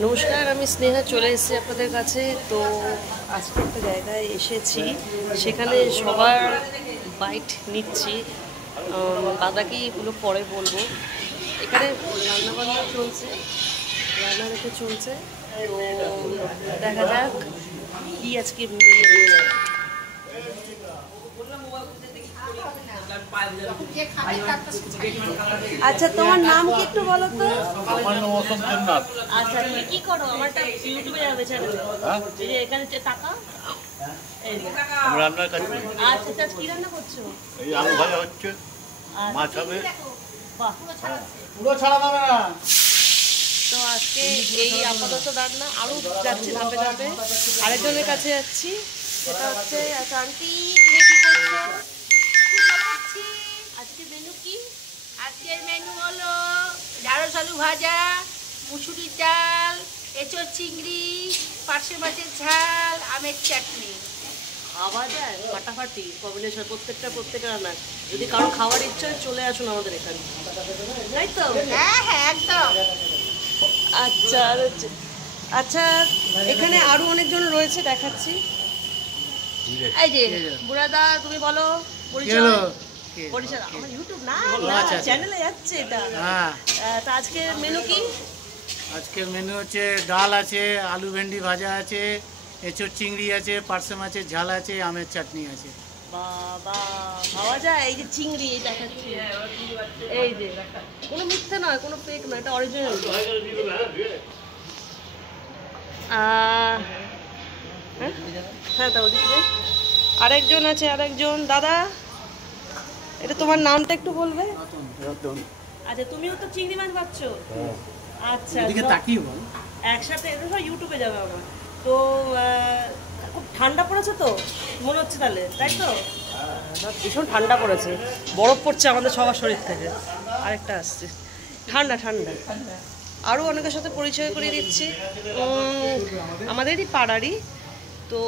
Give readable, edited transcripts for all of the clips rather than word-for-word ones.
নমস্কার, আমি স্নেহা চলে এসেছি আপনাদের কাছে। তো আজকে একটা জায়গায় এসেছি, সেখানে সবার বাইট নিচ্ছি। বাদাকি এগুলো পরে বলবো। এখানে রান্নাবান্না চলছে, রান্না রেখে চলছে। তো দেখা যাক কি আজকে মেনু। আচ্ছা, তোমার নাম কি একটু বলো তো? আচ্ছা, তুমি কি করো? আমারটা ইউটিউবে যাবে চ্যানেলে। এই যে এখানে টাকা। আমি রান্নার কাজ করি। আচ্ছা আচ্ছা, কি রান্না করছো? এই আলু ভাজা হচ্ছে, মাছ হবে। বাহ, পুরো ছাড়া যাবে না। তো আজকে এই আপাতত রান্না, আরও যাচ্ছি ধাপে ধাপে। আরেকজনের কাছে যাচ্ছি, সেটা হচ্ছে আচ্ছা আন্টি, তুমি কি করছো? আজকে মেনু কি? আজকের মেনু হলো ঢ্যাঁড়স আলু ভাজা, মুসুরির ডাল, এঁচোড় চিংড়ি, পার্শে মাছের ঝাল, আমের চাটনি। খাওয়া যায় ফাটাফাটি কম্বিনেশন, প্রত্যেকটা রান্না। যদি কারো খাওয়ার ইচ্ছা হয় চলে আসুন আমাদের এখানে, তাই তো? হ্যাঁ হ্যাঁ, একদম। আচ্ছা আচ্ছা, এখানে আরো অনেকজন রয়েছে, দেখাচ্ছি। এই যে বুড়াদা, তুমি বলো পরিচয়। আমার ইউটিউব না, চ্যানেলে যাচ্ছে এটা। তা আজকের মেনু কি? আজকের মেনু হচ্ছে ডাল আছে, আলু ভেন্ডি ভাজা আছে, এঁচোড় চিংড়ি আছে, পার্শে মাছের ঝাল আছে, আমের চাটনি আছে। বাবা, খাওয়া যায়? এই যে চিংড়ি, এই দেখাচ্ছি, এই যে কোনো মিথ্যে নয়, কোনো ফেক নয়, এটা অরিজিনাল। হ্যাঁ, তা ওদিকে আরেকজন আছে, আরেকজন দাদা। এটা তোমার নামটা একটু বলবে? আচ্ছা, তুমিও তো চিংড়ি মাছ পাচ্ছ? আচ্ছা, তাকিয়ে বল। একসাথে এটা সব ইউটিউবে যাবে আমার। তো খুব ঠান্ডা পড়েছে তো মনে হচ্ছে তাহলে, তাই তো? ভীষণ ঠান্ডা পড়েছে, বরফ পড়ছে আমাদের সবার শরীর থেকে। আরেকটা আসছে, ঠান্ডা ঠান্ডা। আরও অনেকের সাথে পরিচয় করিয়ে দিচ্ছি, আমাদেরই পাড়ারই। তো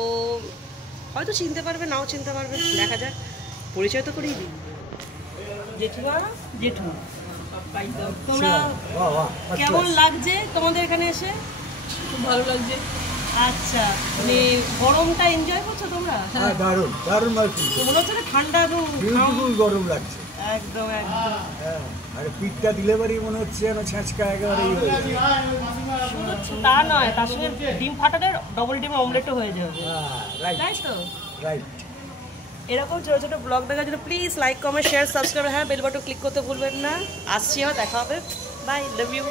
হয়তো চিনতে পারবে, নাও চিনতে পারবে, দেখা যাক। পরিচয় তো করিয়ে দিই। জেঠিমা, জেঠু, তোমরা কেমন লাগছে তোমাদের এখানে এসে? খুব ভালো লাগছে। আচ্ছা, মানে গরমটা এনজয় করছো তোমরা? হ্যাঁ, দারুণ দারুণ মাছ। মনে হচ্ছে না ঠান্ডা, বিউটিফুল গরম লাগছে। একদম একদম। হ্যাঁ, আর পিঠটা দিলে বাড়ি মনে হচ্ছে যেন ছেঁচকা একেবারেই হয়ে যাবে। শুধু তা নয়, তার সঙ্গে ডিম ফাটালে ডবল ডিম অমলেটও হয়ে যাবে, রাইট তাই তো? রাইট। এরকম ছোটো ছোটো ব্লগ দেখার জন্য please like, comment, share, subscribe, হ্যাঁ বেল বাটন ক্লিক করতে ভুলবেন না। আসছি, দেখা হবে। Bye, love you.